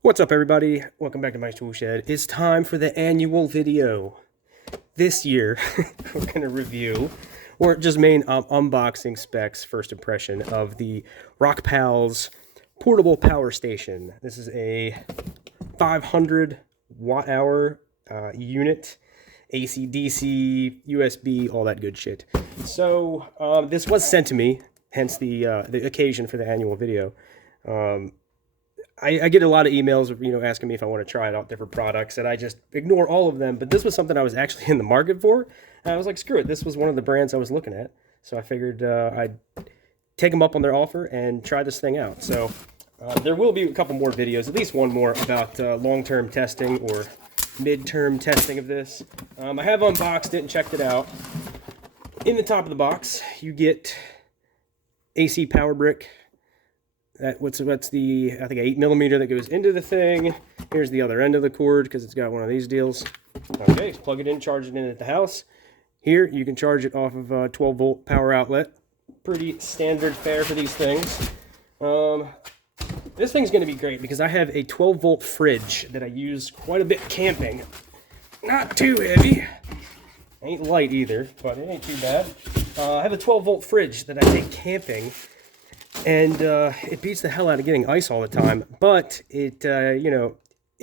What's up, everybody? Welcome back to my tool shed. It's time for the annual video. This year, we're going to review, or just main unboxing specs, first impression of the Rockpals portable power station. This is a 500 watt hour unit, AC, DC, USB, all that good shit. So this was sent to me, hence the occasion for the annual video. I get a lot of emails, asking me if I want to try out different products, and I just ignore all of them. But this was something I was actually in the market for, and I was like, screw it. This was one of the brands I was looking at, so I figured I'd take them up on their offer and try this thing out. So there will be a couple more videos, at least one more, about long-term testing or mid-term testing of this. I have unboxed it and checked it out. In the top of the box, you get AC power brick. That's the, I think, 8mm that goes into the thing. Here's the other end of the cord because it's got one of these deals. Okay, so plug it in, charge it in at the house. Here, you can charge it off of a 12-volt power outlet. Pretty standard fare for these things. This thing's going to be great because I have a 12-volt fridge that I use quite a bit camping. Not too heavy. Ain't light either, but it ain't too bad. I have a 12-volt fridge that I take camping. And it beats the hell out of getting ice all the time, but it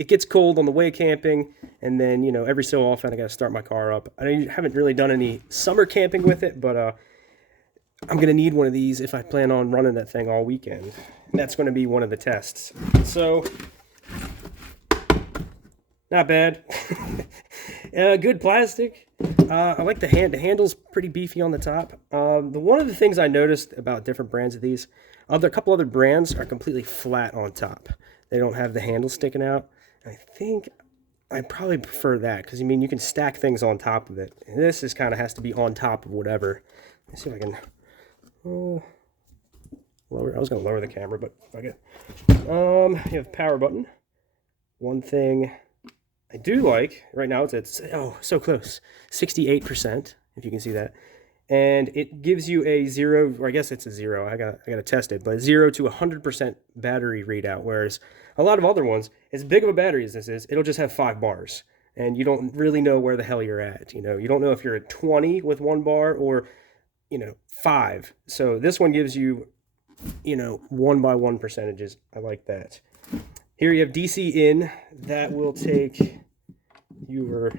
gets cold on the way camping, and then every so often I got to start my car up. I haven't really done any summer camping with it, but I'm gonna need one of these if I plan on running that thing all weekend. And that's going to be one of the tests. So not bad. Good plastic. I like the handle's pretty beefy on the top. One of the things I noticed about different brands of these, a couple other brands are completely flat on top. They don't have the handle sticking out. I think I probably prefer that because you can stack things on top of it. And this is kind of has to be on top of whatever. Let's see if I can lower. I was going to lower the camera, but fuck it. You have power button. One thing I do like right now, it's so close, 68%, if you can see that, and it gives you a 0, or I guess it's a 0. I gotta test it, but 0 to 100% battery readout. Whereas a lot of other ones, as big of a battery as this is, it'll just have 5 bars, and you don't really know where the hell you're at. You don't know if you're at 20 with 1 bar or 5. So this one gives you 1 by 1 percentages. I like that. Here you have DC in. That will take your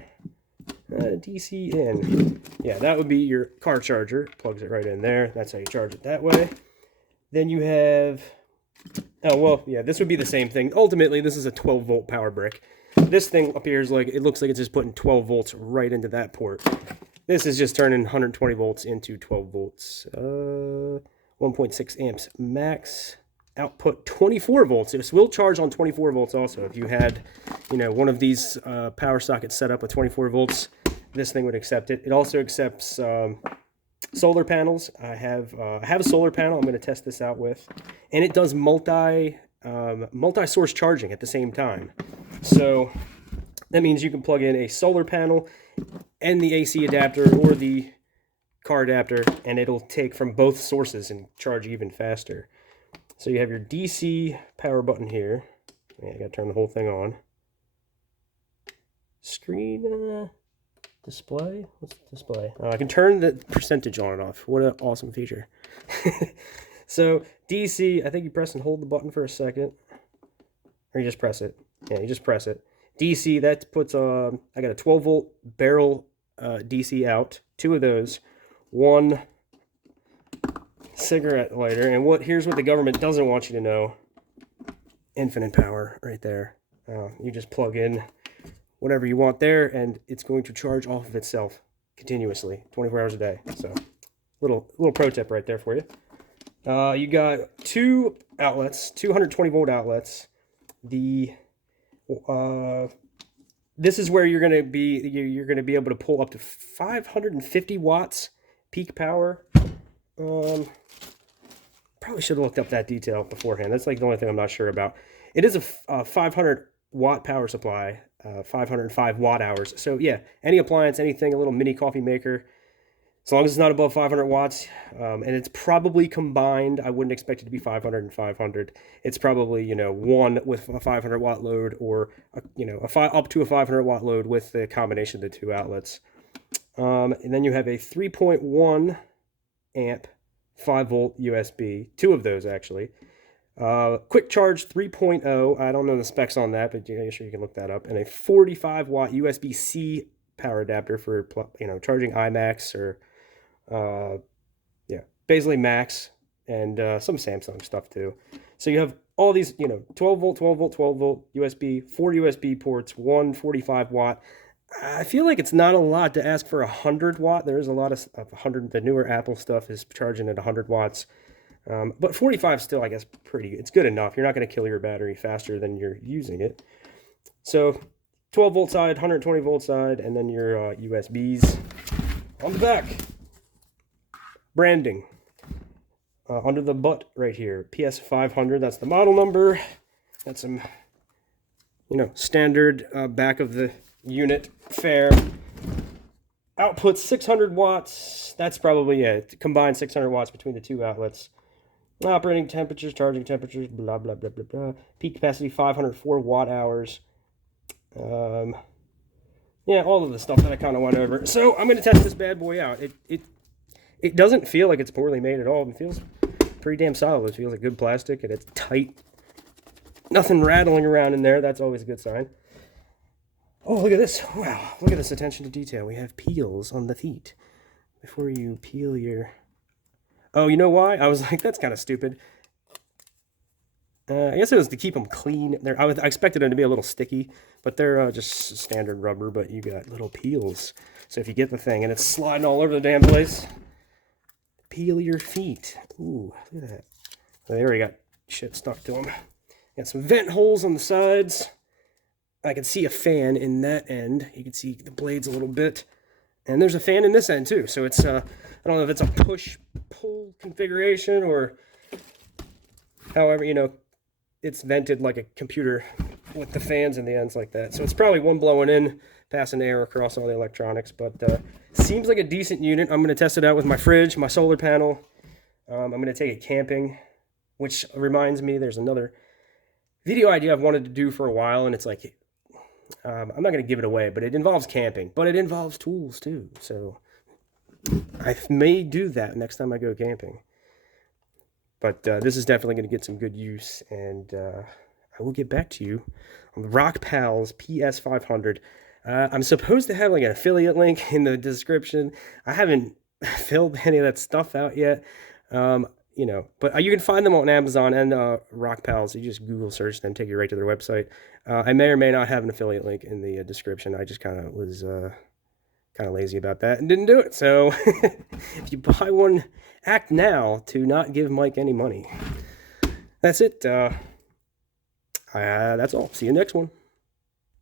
DC in. Yeah, that would be your car charger. Plugs it right in there. That's how you charge it that way. Then you have, this would be the same thing. Ultimately, this is a 12-volt power brick. This thing appears like, it looks like it's just putting 12 volts right into that port. This is just turning 120 volts into 12 volts. 1.6 amps max. Output 24 volts. This will charge on 24 volts also. If you had, one of these power sockets set up with 24 volts, this thing would accept it. It also accepts solar panels. I have a solar panel I'm going to test this out with, and it does multi-source charging at the same time. So that means you can plug in a solar panel and the AC adapter or the car adapter, and it'll take from both sources and charge even faster. So you have your DC power button here. Yeah, I gotta turn the whole thing on. Screen display? What's display? I can turn the percentage on and off. What an awesome feature. So DC, I think you press and hold the button for a second. Or you just press it. Yeah, you just press it. DC, that puts, I got a 12-volt barrel DC out. 2 of those. 1 cigarette lighter, and here's what the government doesn't want you to know: infinite power right there. You just plug in whatever you want there, and it's going to charge off of itself continuously, 24 hours a day. So, little pro tip right there for you. You got 2 outlets, 220-volt outlets. This is where you're gonna be able to pull up to 550 watts peak power. Probably should have looked up that detail beforehand. That's like the only thing I'm not sure about. It is a 500 watt power supply, 505 watt hours. So yeah, any appliance, anything, a little mini coffee maker, as long as it's not above 500 watts, and it's probably combined. I wouldn't expect it to be 500 and 500. It's probably, you know, one with a 500 watt load, or you know, up to a 500 watt load with the combination of the two outlets. And then you have a 3.1 amp 5 volt USB, two of those actually. Quick charge 3.0. I don't know the specs on that, but I'm sure you can look that up. And a 45 watt USB-C power adapter for, you know, charging iMacs or yeah, basically Macs, and some Samsung stuff too. So you have all these, you know, 12 volt, 12 volt, 12 volt USB, 4 USB ports, one 45 watt. I feel like it's not a lot to ask for 100 watt. There is a lot of 100. The newer Apple stuff is charging at 100 watts. But 45 still, I guess, it's good enough. You're not going to kill your battery faster than you're using it. So 12 volt side, 120 volt side, and then your USBs on the back. Branding. Under the butt right here, PS500, that's the model number. That's some, you know, standard back of the unit fare. Output 600 watts. That's probably it. Combined 600 watts between the two outlets. Operating temperatures, charging temperatures, blah, blah, blah, blah, blah. Peak capacity 504 watt hours. Yeah, all of the stuff that I kind of went over. So I'm going to test this bad boy out. It doesn't feel like it's poorly made at all. It feels pretty damn solid. It feels like good plastic, and it's tight. Nothing rattling around in there. That's always a good sign. Oh, look at this. Wow, look at this attention to detail. We have peels on the feet. Before you peel your... Oh, you know why? I was like, that's kind of stupid. I guess it was to keep them clean. I expected them to be a little sticky, but they're just standard rubber, but you got little peels. So if you get the thing and it's sliding all over the damn place, peel your feet. Ooh, look at that. There we got shit stuck to them. Got some vent holes on the sides. I can see a fan in that end. You can see the blades a little bit. And there's a fan in this end too. So it's, I don't know if it's a push-pull configuration or however, you know, it's vented like a computer with the fans in the ends like that. So it's probably one blowing in, passing air across all the electronics. But seems like a decent unit. I'm going to test it out with my fridge, my solar panel. I'm going to take it camping, which reminds me there's another video idea I've wanted to do for a while. And it's like, I'm not going to give it away, but it involves camping. But it involves tools too. So I may do that next time I go camping. But this is definitely going to get some good use, and I will get back to you on the Rockpals PS500. I'm supposed to have like an affiliate link in the description. I haven't filled any of that stuff out yet, you know. But you can find them on Amazon and Rockpals. You just Google search them, take you right to their website. I may or may not have an affiliate link in the description. I just kind of was kind of lazy about that and didn't do it. So if you buy one, act now to not give Mike any money. That's it. That's all. See you next one.